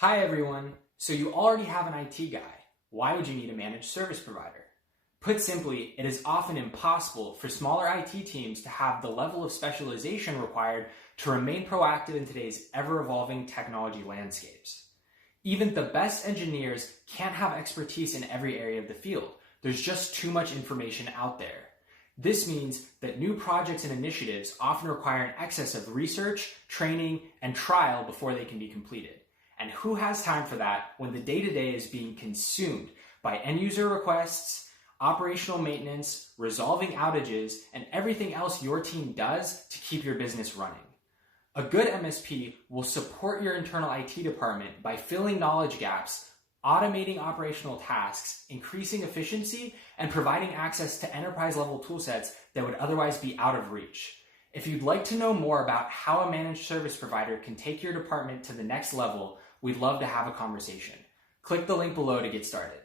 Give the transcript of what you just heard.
Hi everyone. So you already have an IT guy. Why would you need a managed service provider? Put simply, it is often impossible for smaller IT teams to have the level of specialization required to remain proactive in today's ever-evolving technology landscapes. Even the best engineers can't have expertise in every area of the field. There's just too much information out there. This means that new projects and initiatives often require an excess of research, training, and trial before they can be completed. And who has time for that when the day-to-day is being consumed by end-user requests, operational maintenance, resolving outages, and everything else your team does to keep your business running? A good MSP will support your internal IT department by filling knowledge gaps, automating operational tasks, increasing efficiency, and providing access to enterprise-level toolsets that would otherwise be out of reach. If you'd like to know more about how a managed service provider can take your department to the next level, we'd love to have a conversation. Click the link below to get started.